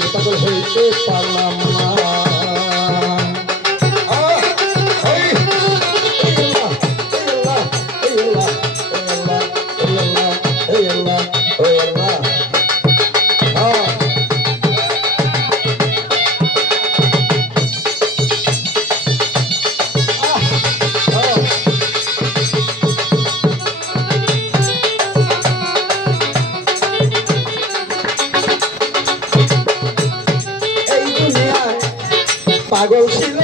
নবীর পাগল হইতে পারলাম না। পাগল ছিল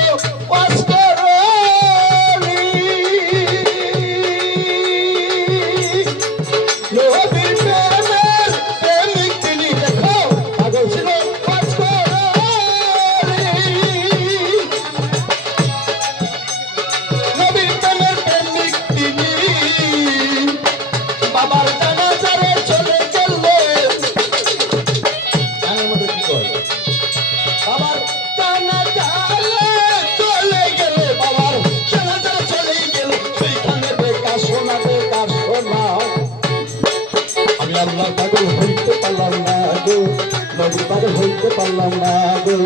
নবীর প্রেমের প্রেমিক তিনি। দেখো পাগল ছিল নবীর প্রেমের প্রেমিক তিনি। বাবার জানাজারে চলে গেল, গানের মধ্যে কি করে বাবার আল্লাহ পাগল হইতে পারলাম না গো, নবী পাগল হইতে পারলাম না গো,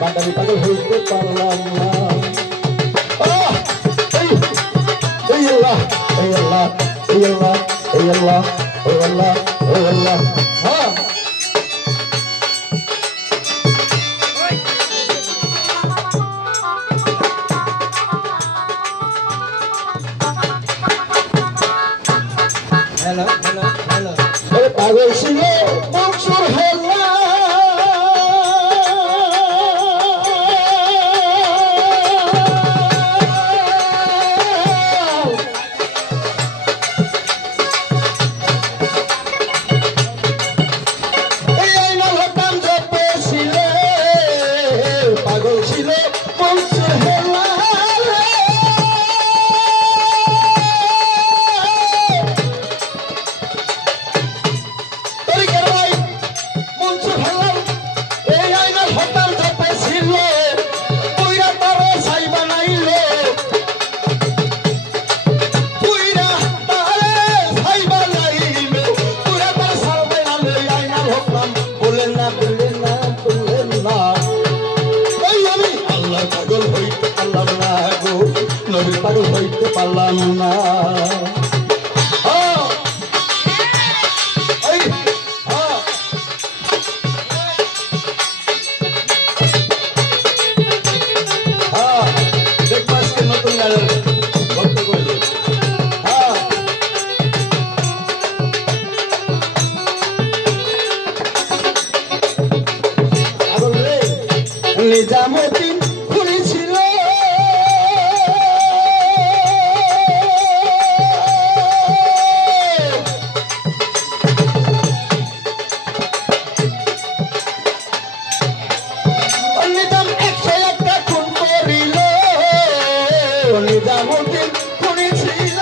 বাঙালি পাগল হইতে পারলাম না। এই আল্লাহ এই আল্লাহ এই আল্লাহ এই আল্লাহ ও আল্লাহ ও আল্লাহ। হ্যালো হ্যালো হ্যালো পাগল ছিল মনসুর হেলা, এই আইনাল হতাম যে পেয়েছিল, পাগল ছিল মনসুর হেলা। পাগল হইতে পারলাম না গো, নবীর পাগল হইতে পারলাম না। দেখবো আজকে নতুন গানের ভক্ত করল। পাগল রে নিজামুদ্দিন ছিল নিজাম 101টা খুন করিল, নিজামুদ্দিন খুনি ছিল।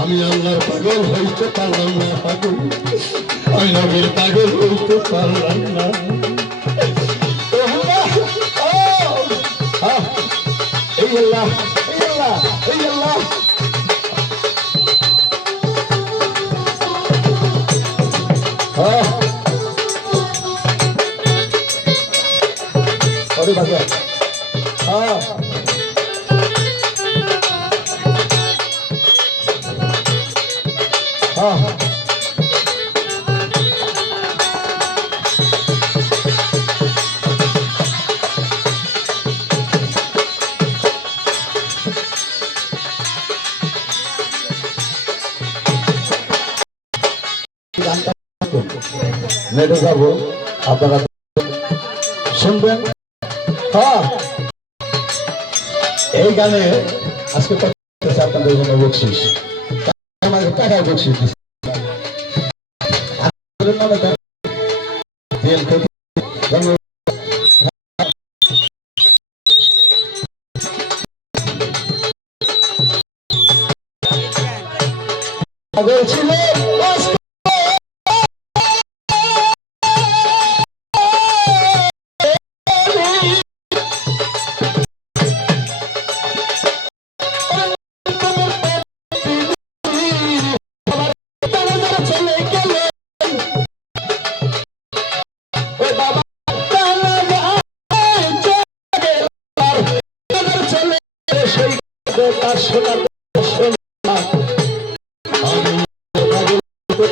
আমি আল্লাহর পাগল হইতে পারলাম না পাগল, আমি নবীর পাগল হইতে পারলাম না। এই আল্লাহ এই আল্লাহ এই আল্লাহ। अरे भगवान हाँ हाँ নেটে যাবো আপনারা শুনবেন। হ্যাঁ এই গানে আজকে আপনাদের জন্য বকশিস, আমাকে টাকায় বকশিস দিচ্ছে। পাগল ছিল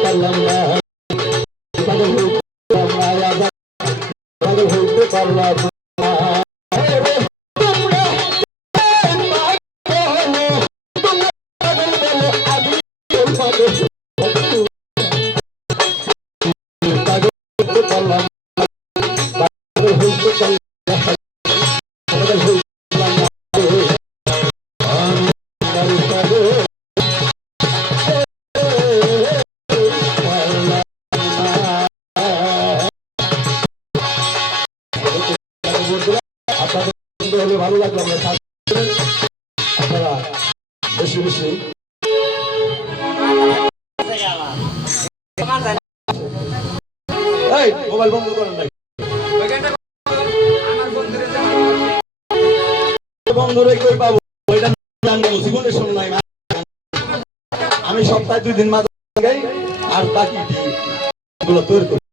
পারলাম না পাগল হইতে পারলাম না ভালো লাগলো আপনারা বেশি বেশি মোবাইল বন্ধ করেন নাই বন্ধুরে কই পাবো ওইটা জীবনে শুন নাই আমি সপ্তাহে 2 দিন মাঝে গাই আর বাকি গুলো তৈরি